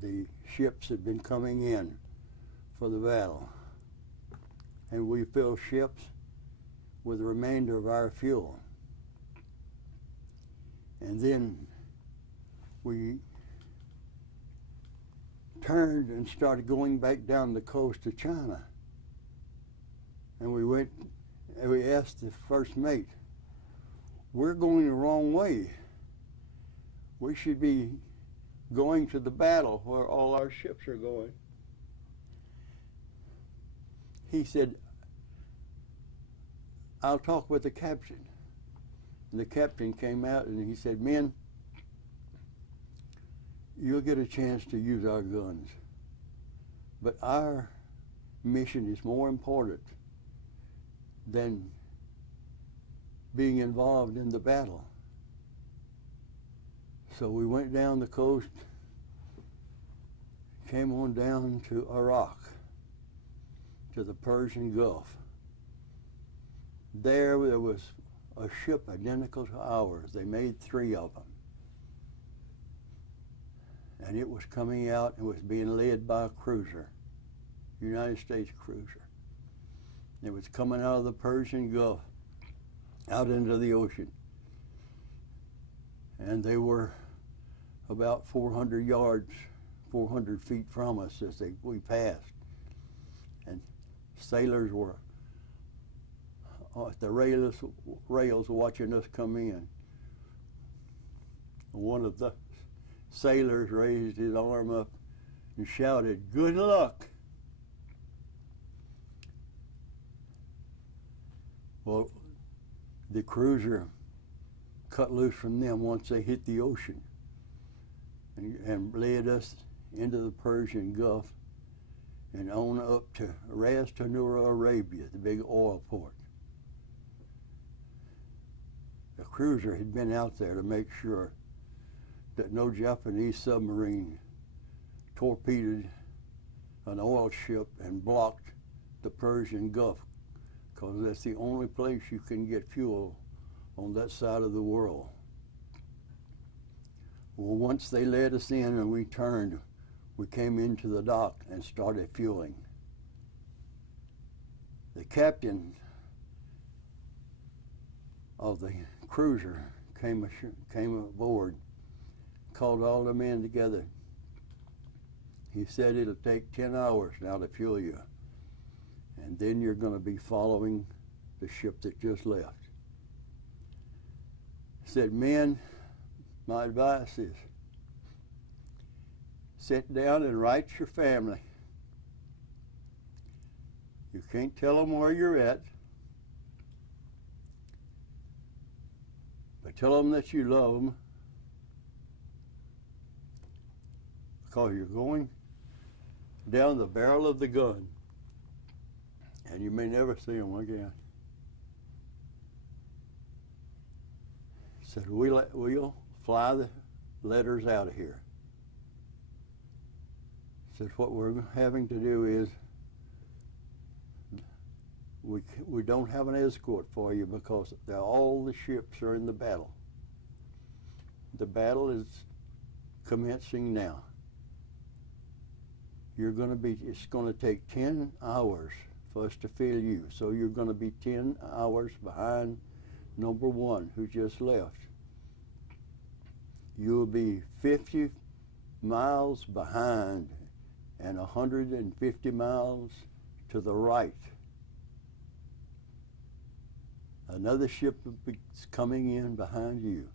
the ships had been coming in for the battle. And we filled ships with the remainder of our fuel. And then we turned and started going back down the coast of China. And we asked the first mate, we're going the wrong way. We should be going to the battle where all our ships are going. He said, I'll talk with the captain. And the captain came out and he said, men, you'll get a chance to use our guns. But our mission is more important than being involved in the battle. So we went down the coast, came on down to Iraq, to the Persian Gulf. There was a ship identical to ours. They made 3 of them. And it was coming out and was being led by a cruiser, United States cruiser. It was coming out of the Persian Gulf, out into the ocean. And they were about 400 yards, 400 feet from us as we passed. And sailors were at the rails watching us come in. One of the sailors raised his arm up and shouted, "Good luck." Well, the cruiser cut loose from them once they hit the ocean and led us into the Persian Gulf and on up to Ras Tanura, Arabia, the big oil port. The cruiser had been out there to make sure that no Japanese submarine torpedoed an oil ship and blocked the Persian Gulf, because that's the only place you can get fuel on that side of the world. Well, once they led us in and we turned, we came into the dock and started fueling. The captain of the cruiser came aboard, called all the men together. He said, it'll take 10 hours now to fuel you, and then you're going to be following the ship that just left. He said, men, my advice is sit down and write your family. You can't tell them where you're at, but tell them that you love them, because you're going down the barrel of the gun and you may never see them again. He said, we'll fly the letters out of here. He said, what we're having to do is we don't have an escort for you because all the ships are in the battle. The battle is commencing now. It's going to take 10 hours for us to fill you. So you're going to be 10 hours behind number 1 who just left. You'll be 50 miles behind and 150 miles to the right. Another ship is coming in behind you.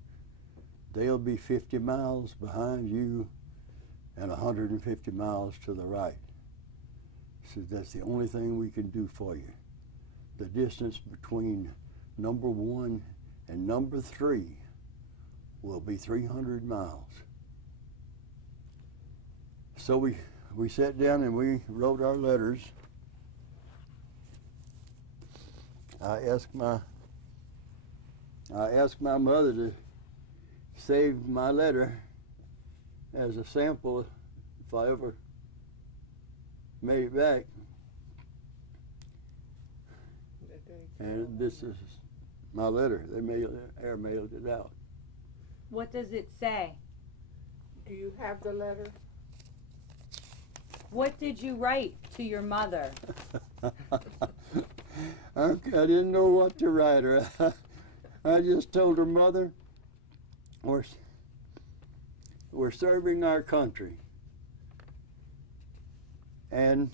They'll be 50 miles behind you and 150 miles to the right. So that's the only thing we can do for you. The distance between number 1 and number 3 will be 300 miles. So we sat down and we wrote our letters. I asked my mother to save my letter as a sample if I ever made it back. And this is my letter. They air mailed it out. What does it say? Do you have the letter? What did you write to your mother? I didn't know what to write her. I just told her, Mother, we're serving our country, and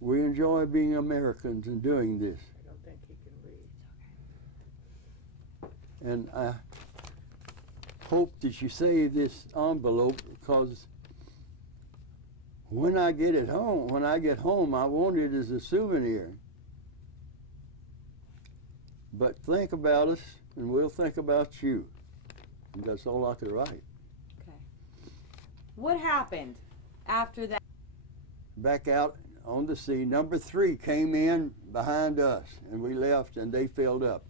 we enjoy being Americans and doing this. I don't think he can read. And I hope that you save this envelope, because when I get home, I want it as a souvenir. But think about us, and we'll think about you. And that's all I could write. Okay. What happened after that? Back out on the sea, number 3 came in behind us, and we left, and they filled up,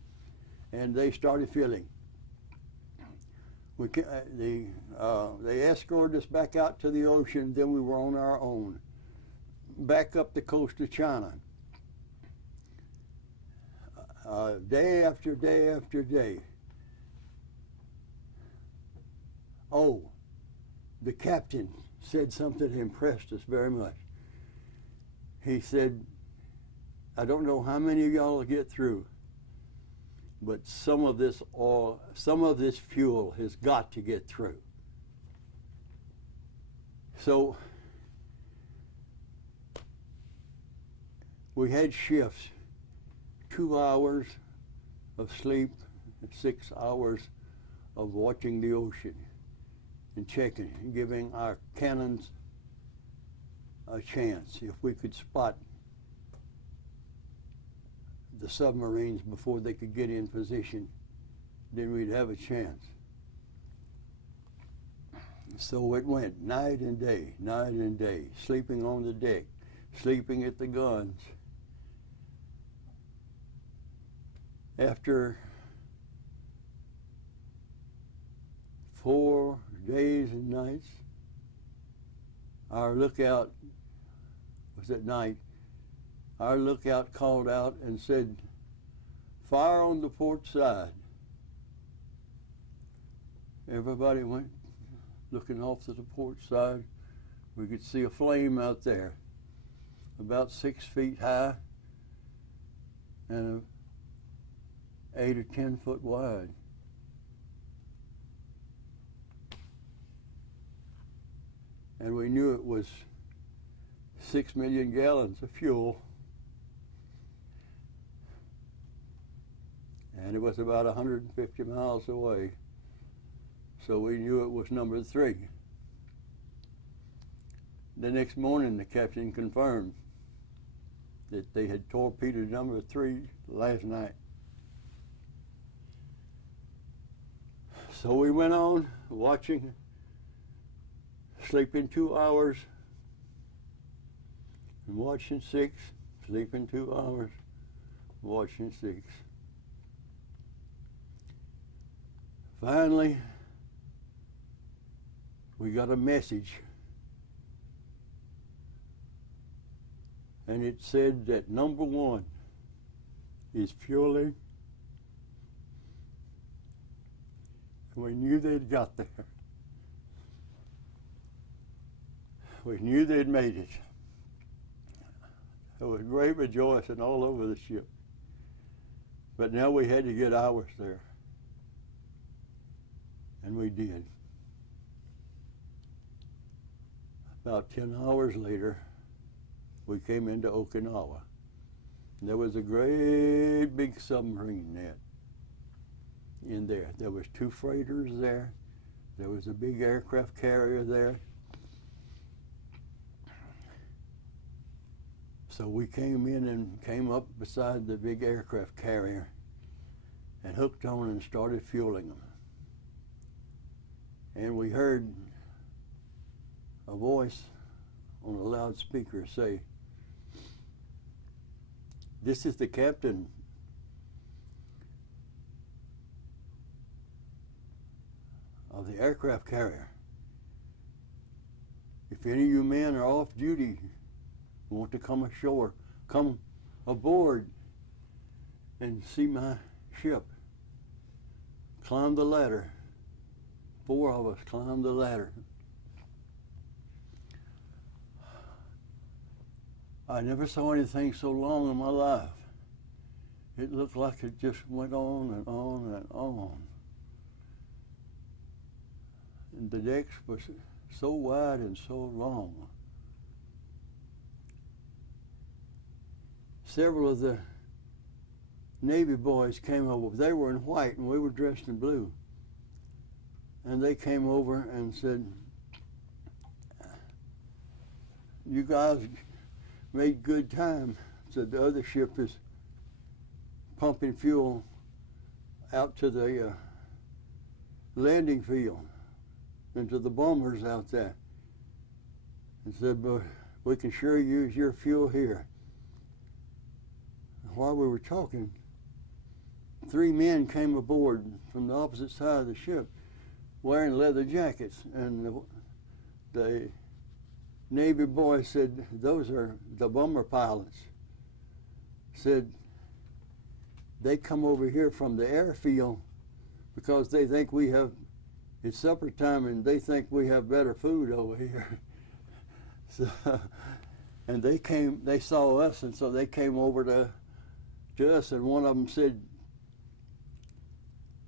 and they started filling. They escorted us back out to the ocean. Then we were on our own, back up the coast of China. Day after day after day. Oh, the captain said something that impressed us very much. He said, I don't know how many of y'all will get through, but some of this oil, some of this fuel has got to get through. So we had shifts, 2 hours of sleep, 6 hours of watching the ocean and checking and giving our cannons a chance. If we could spot the submarines before they could get in position, then we'd have a chance. So it went night and day, sleeping on the deck, sleeping at the guns. After 4 days and nights, our lookout was at night. Our lookout called out and said, fire on the port side. Everybody went looking off to the port side. We could see a flame out there, about 6 feet high and 8 or 10 foot wide. And we knew it was 6 million gallons of fuel. And it was about 150 miles away. So we knew it was number 3. The next morning, the captain confirmed that they had torpedoed number 3 last night. So we went on watching, sleeping 2 hours, and watching 6, sleeping 2 hours, watching 6. Finally, we got a message, and it said that number 1 is fueling. And we knew they'd got there. We knew they'd made it. There was great rejoicing all over the ship. But now we had to get ours there. And we did. About 10 hours later, we came into Okinawa. And there was a great big submarine net in there. There was 2 freighters there. There was a big aircraft carrier there. So we came in and came up beside the big aircraft carrier and hooked on and started fueling them. And we heard a voice on a loudspeaker say, "This is the captain of the aircraft carrier. If any of you men are off duty, want to come ashore, come aboard and see my ship. Climb the ladder 4 of us climbed the ladder. I never saw anything so long in my life. It looked like it just went on and on and on. And the decks was so wide and so long. Several of the Navy boys came over. They were in white and we were dressed in blue. And they came over and said, "You guys made good time." Said the other ship is pumping fuel out to the landing field and to the bombers out there. And said, "But we can sure use your fuel here." While we were talking, 3 men came aboard from the opposite side of the ship wearing leather jackets, and the Navy boy said, "Those are the bomber pilots." Said, "They come over here from the airfield because they think we have, it's supper time and they think we have better food over here." So, and they saw us, and so they came over to us, and one of them said,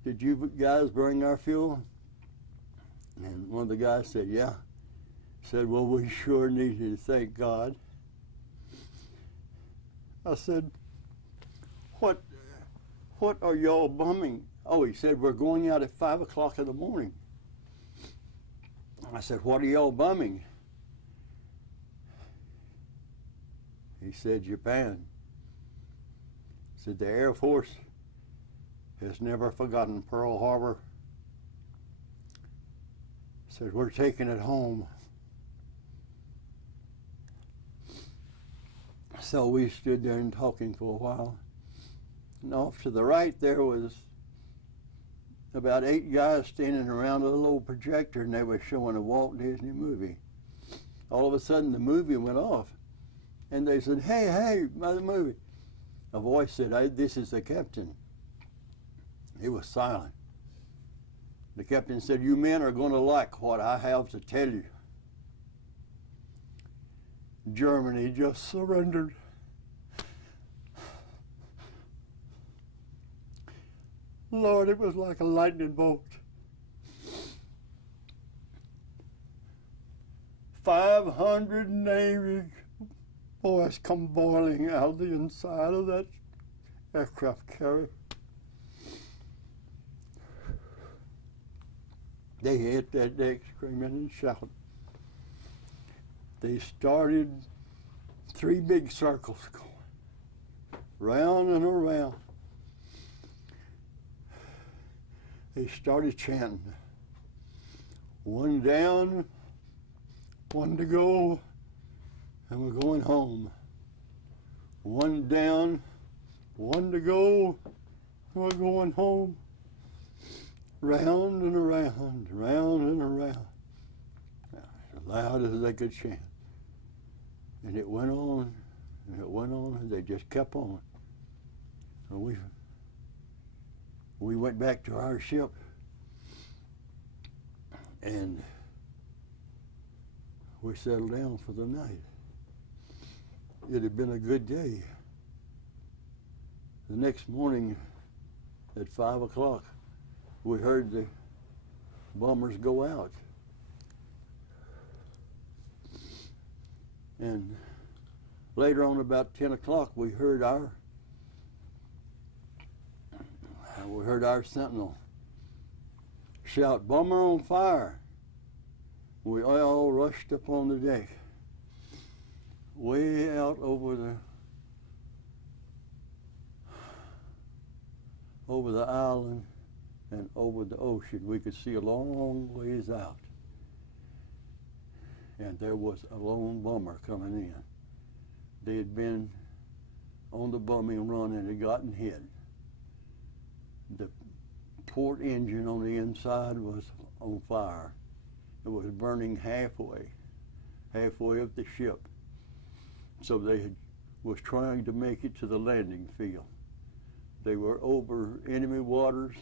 "Did you guys bring our fuel?" And one of the guys said, "Yeah." Said, "Well, we sure need to thank God." I said, What are y'all bumming?" "Oh," he said, "we're going out at 5 o'clock in the morning." I said, "What are y'all bumming?" He said, "Japan." Said, "The Air Force has never forgotten Pearl Harbor." Said, "We're taking it home." So we stood there and talking for a while. And off to the right there was about 8 guys standing around a little old projector, and they were showing a Walt Disney movie. All of a sudden the movie went off, and they said, hey, by the movie. A voice said, "This is the captain." It was silent. The captain said, "You men are going to like what I have to tell you. Germany just surrendered." Lord, it was like a lightning bolt. 500 Navy boys come boiling out of the inside of that aircraft carrier. They hit that deck screaming and shouting. They started 3 big circles going, round and around. They started chanting, "One down, one to go, and we're going home. One down, one to go, and we're going home." Round and around, round and around, as loud as they could chant. And it went on, and it went on, and they just kept on. And we went back to our ship, and we settled down for the night. It had been a good day. The next morning at 5 o'clock, we heard the bombers go out. And later on, about 10 o'clock, we heard our sentinel shout, "Bomber on fire." We all rushed up on the deck, way out over the island and over the ocean. We could see a long ways out. And there was a lone bomber coming in. They had been on the bombing run and had gotten hit. The port engine on the inside was on fire. It was burning halfway up the ship. So they was trying to make it to the landing field. They were over enemy waters,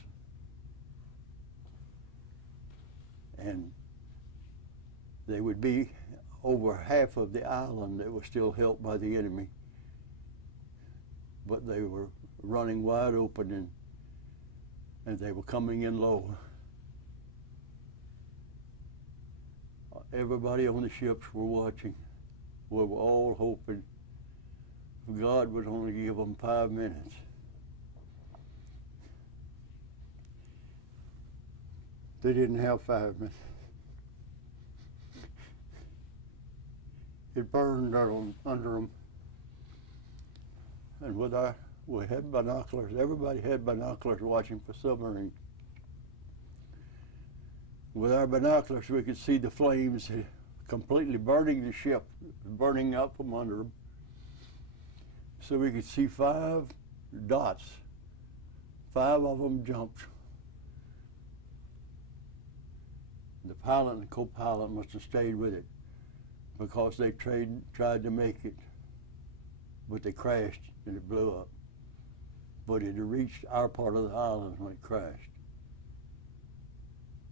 and they would be over half of the island that was still held by the enemy, but they were running wide open, and they were coming in low. Everybody on the ships were watching. We were all hoping God would only give them 5 minutes. They didn't have 5 minutes. It burned under them. And we had binoculars. Everybody had binoculars watching for submarines. With our binoculars, we could see the flames completely burning the ship, burning out from under them. So we could see 5 dots. 5 of them jumped. The pilot and co-pilot must have stayed with it because they tried to make it, but they crashed and it blew up. But it had reached our part of the island when it crashed.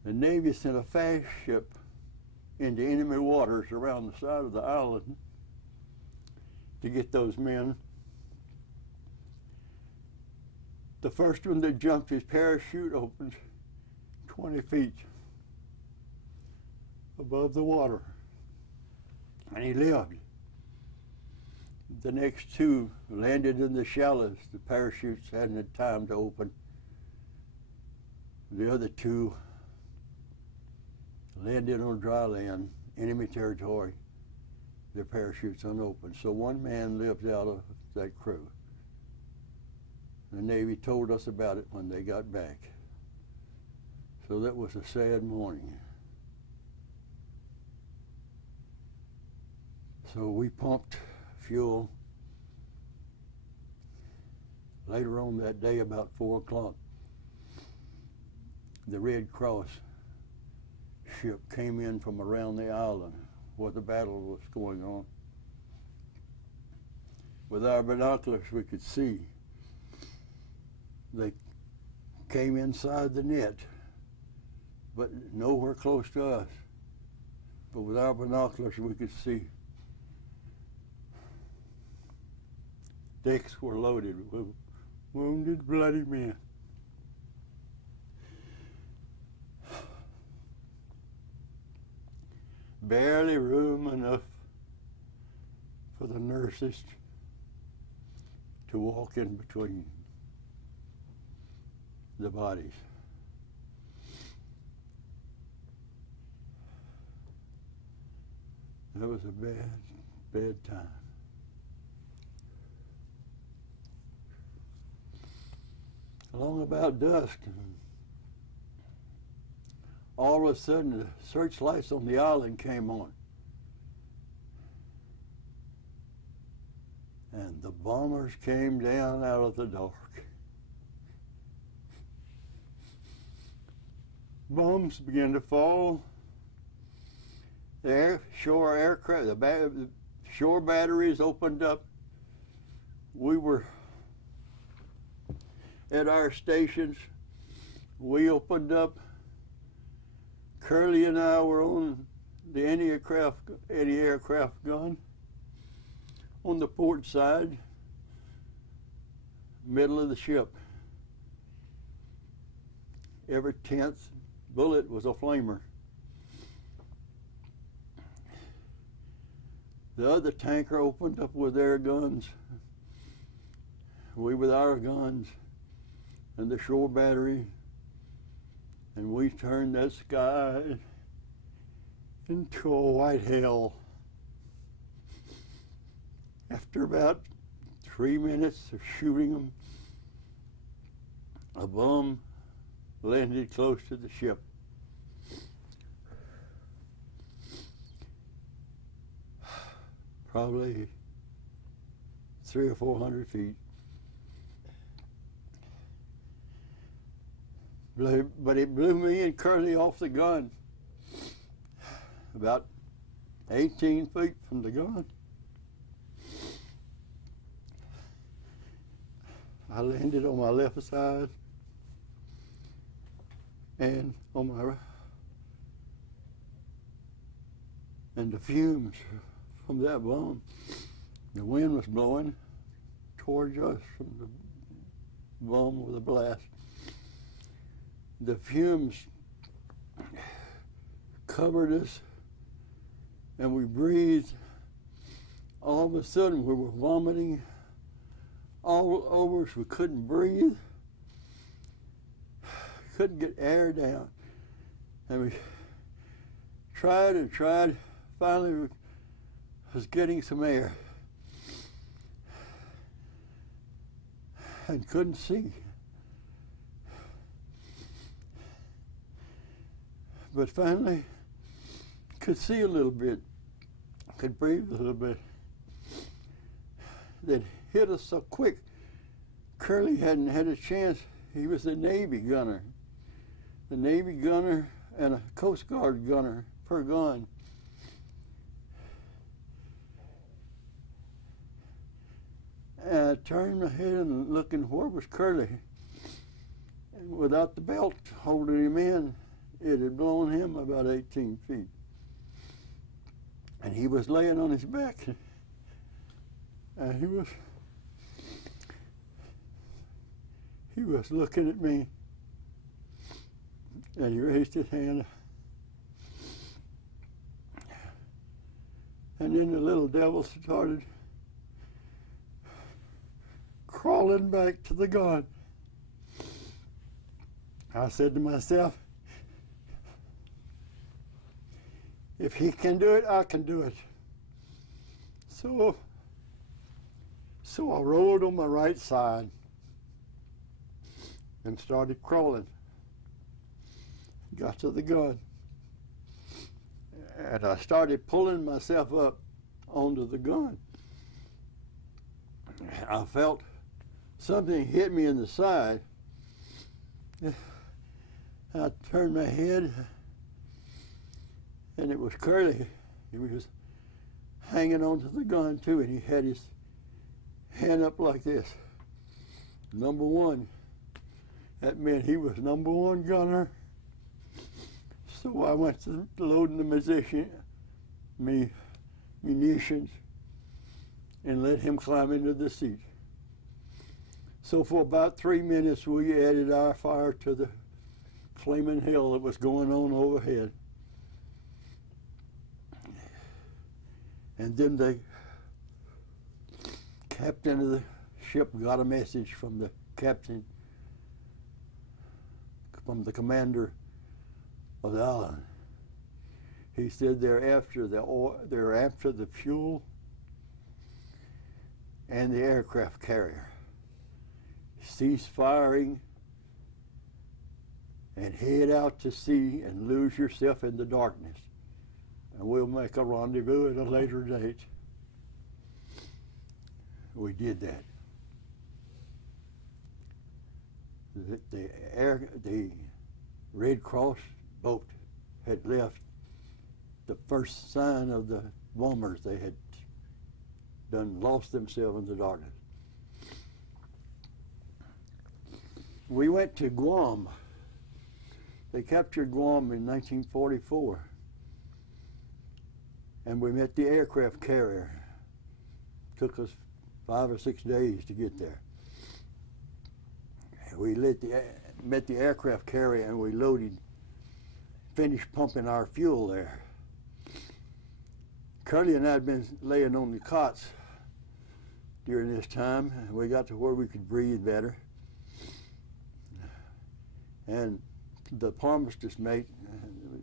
The Navy sent a fast ship into enemy waters around the side of the island to get those men. The first one that jumped, his parachute opened 20 feet above the water, and he lived. The next 2 landed in the shallows. The parachutes hadn't had time to open. The other 2 landed on dry land, enemy territory, their parachutes unopened. So 1 man lived out of that crew. The Navy told us about it when they got back. So that was a sad morning. So we pumped fuel. Later on that day, about 4 o'clock, the Red Cross ship came in from around the island where the battle was going on. With our binoculars, we could see they came inside the net, but nowhere close to us. But with our binoculars, we could see decks were loaded with wounded, bloody men. Barely room enough for the nurses to walk in between the bodies. That was a bad, bad time. Along about dusk, all of a sudden the searchlights on the island came on. And the bombers came down out of the dark. Bombs began to fall. The shore aircraft, the shore batteries opened up. We were at our stations. We opened up. Curly and I were on the anti-aircraft gun on the port side, middle of the ship. Every 10th bullet was a flamer. The other tanker opened up with their guns. We with our guns and the shore battery, and we turned that sky into a white hell. After about 3 minutes of shooting them, a bomb landed close to the ship. Probably 300 or 400 feet. But it blew me and Curly off the gun. About 18 feet from the gun. I landed on my left side, and on my And the fumes from that bomb, the wind was blowing towards us from the bomb with a blast. The fumes covered us, and we breathed. All of a sudden, we were vomiting all over us. We couldn't breathe, couldn't get air down. And we tried and tried. Finally, we was getting some air and couldn't see. But finally, could see a little bit, could breathe a little bit. That hit us so quick. Curly hadn't had a chance. He was a Navy gunner. The Navy gunner and a Coast Guard gunner per gun. And I turned my head and looking where was Curly. And without the belt holding him in, it had blown him about 18 feet. And he was laying on his back. And he was looking at me, and he raised his hand. And then the little devil started crawling back to the gun. I said to myself, if he can do it, I can do it. So I rolled on my right side and started crawling. Got to the gun. And I started pulling myself up onto the gun. I felt something hit me in the side. I turned my head, and it was Curly. He was hanging onto the gun too, and he had his hand up like this. Number one. That meant he was number one gunner. So I went to loading the munitions and let him climb into the seat. So for about 3 minutes, we added our fire to the flaming hell that was going on overhead. And then the captain of the ship got a message from the captain, from the commander of the island. He said they're after the fuel and the aircraft carrier. Cease firing and head out to sea and lose yourself in the darkness. And we'll make a rendezvous at a later date. We did that. The Red Cross boat had left the first sign of the bombers. They had lost themselves in the darkness. We went to Guam. They captured Guam in 1944. And we met the aircraft carrier. Took us 5 or 6 days to get there. We met the aircraft carrier, and we finished pumping our fuel there. Curly and I had been laying on the cots during this time, and we got to where we could breathe better. And the armistice mate,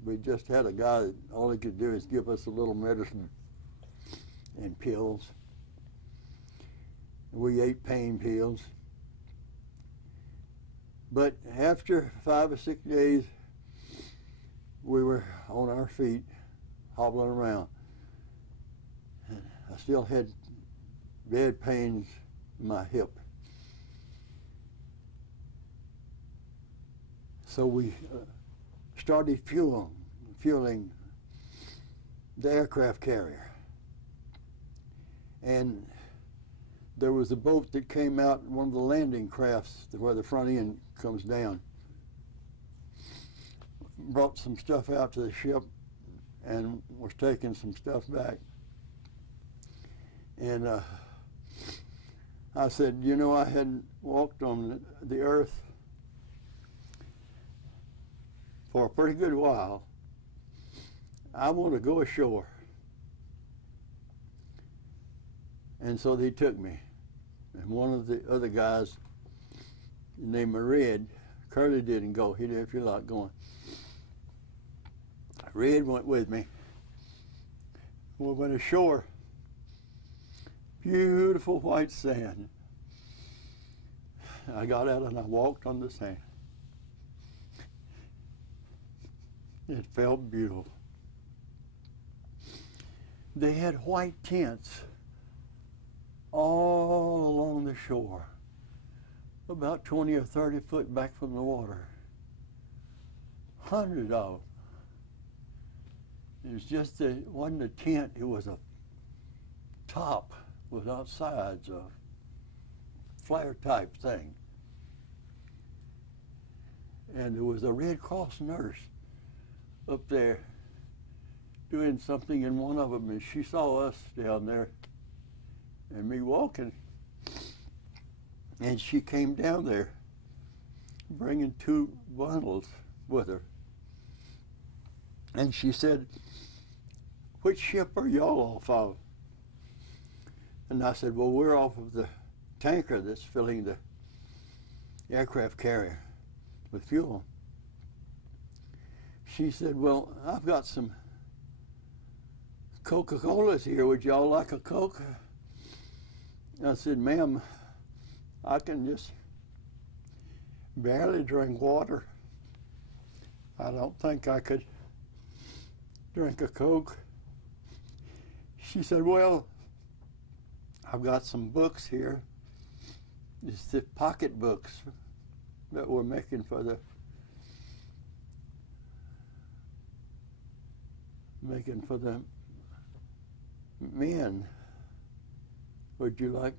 we just had a guy that all he could do is give us a little medicine and pills. We ate pain pills. But after 5 or 6 days, we were on our feet, hobbling around. And I still had bad pains in my hip. So we started fueling the aircraft carrier. And there was a boat that came out, one of the landing crafts where the front end comes down. Brought some stuff out to the ship, and was taking some stuff back. And I said, you know, I hadn't walked on the earth for a pretty good while. I want to go ashore. And so they took me. And one of the other guys named Red, Curly didn't go. He didn't feel like going. Red went with me. We went ashore. Beautiful white sand. I got out and I walked on the sand. It felt beautiful. They had white tents all along the shore, about 20 or 30 foot back from the water. 100 of them. It was just, it wasn't a tent, it was a top without sides, a flare type thing. And there was a Red Cross nurse up there doing something in one of them, and she saw us down there and me walking, and she came down there bringing 2 bundles with her. And she said, which ship are y'all off of? And I said, well, we're off of the tanker that's filling the aircraft carrier with fuel. She said, well, I've got some Coca-Colas here. Would y'all like a Coke? I said, ma'am, I can just barely drink water. I don't think I could drink a Coke. She said, well, I've got some books here. It's the pocket books that we're making for the men. Would you like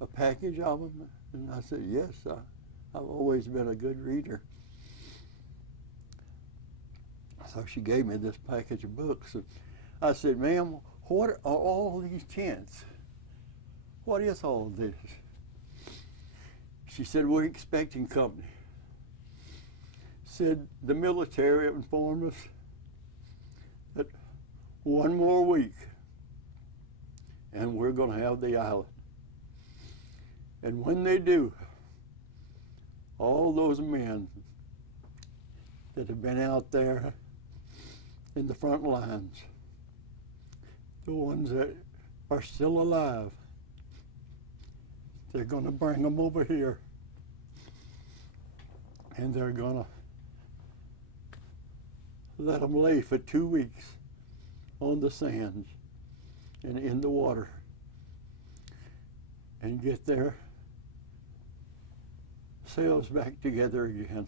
a package of them? And I said, yes, I've always been a good reader. So she gave me this package of books. And I said, ma'am, what are all these tents? What is all this? She said, we're expecting company. Said the military informed us that 1 more week and we're going to have the island. And when they do, all those men that have been out there in the front lines, the ones that are still alive, they're going to bring them over here, and they're going to let them lay for 2 weeks on the sands and in the water and get their selves back together again.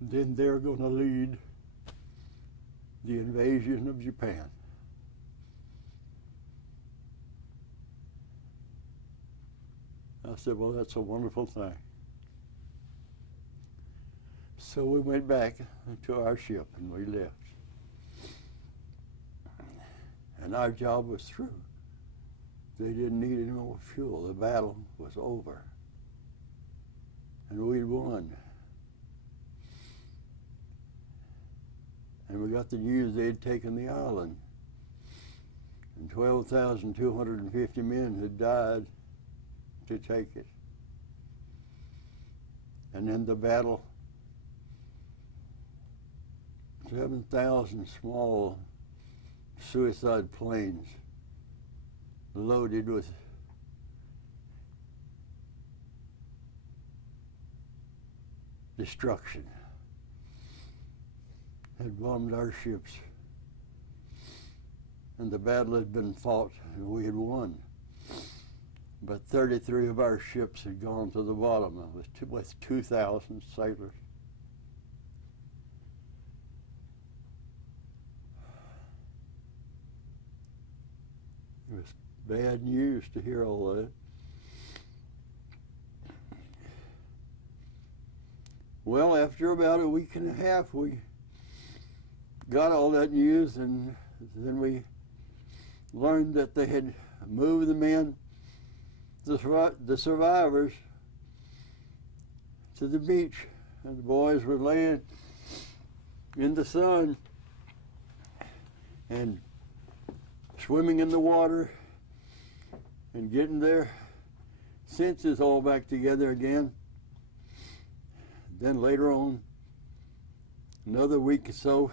Then they're going to lead the invasion of Japan. I said, well, that's a wonderful thing. So we went back to our ship and we left. And our job was through. They didn't need any more fuel. The battle was over. And we'd won. And we got the news they'd taken the island. And 12,250 men had died to take it. And in the battle, 7,000 small suicide planes loaded with destruction had bombed our ships. And the battle had been fought and we had won. But 33 of our ships had gone to the bottom with 2,000 sailors. It was bad news to hear all that. Well, after about a week and a half, we got all that news, and then we learned that they had moved the men, the survivors, to the beach, and the boys were laying in the sun and swimming in the water and getting their senses all back together again. Then later on, another week or so,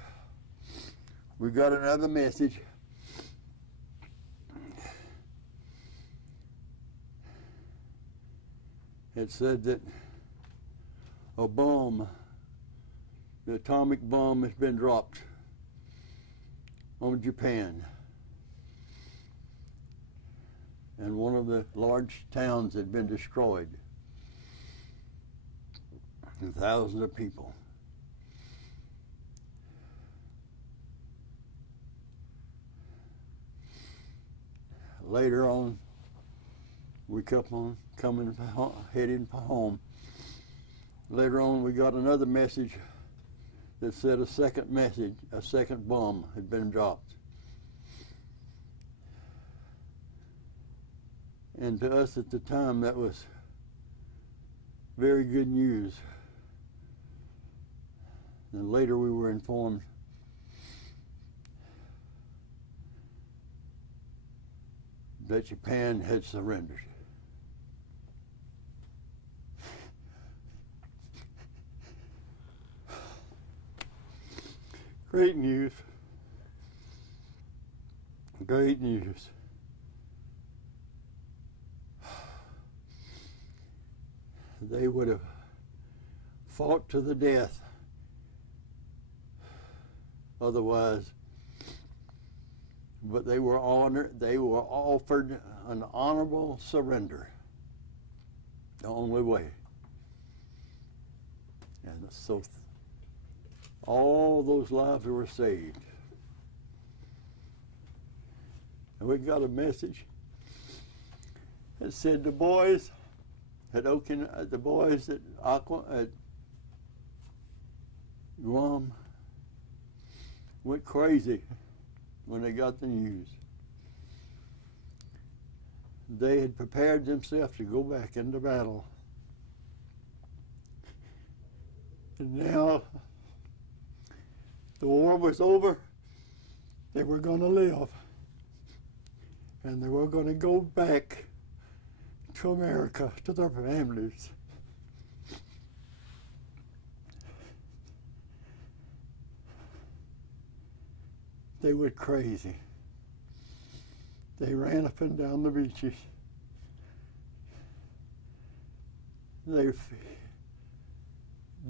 we got another message. It said that a bomb, the atomic bomb, has been dropped on Japan. And one of the large towns had been destroyed. And thousands of people. Later on, we kept on heading for home. Later on, we got another message that said a second bomb had been dropped. And to us at the time, that was very good news. And later we were informed that Japan had surrendered. Great news. Great news. They would have fought to the death otherwise, but they were offered an honorable surrender, the only way. And so all those lives were saved. And we got a message that said the boys at Guam went crazy when they got the news. They had prepared themselves to go back into battle. And now the war was over. They were going to live. And they were going to go back to America, to their families. They went crazy. They ran up and down the beaches. They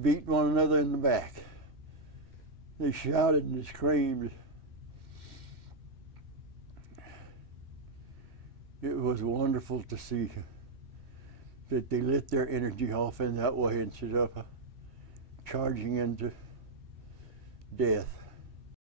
beat one another in the back. They shouted and screamed. It was wonderful to see that they let their energy off in that way instead of charging into death.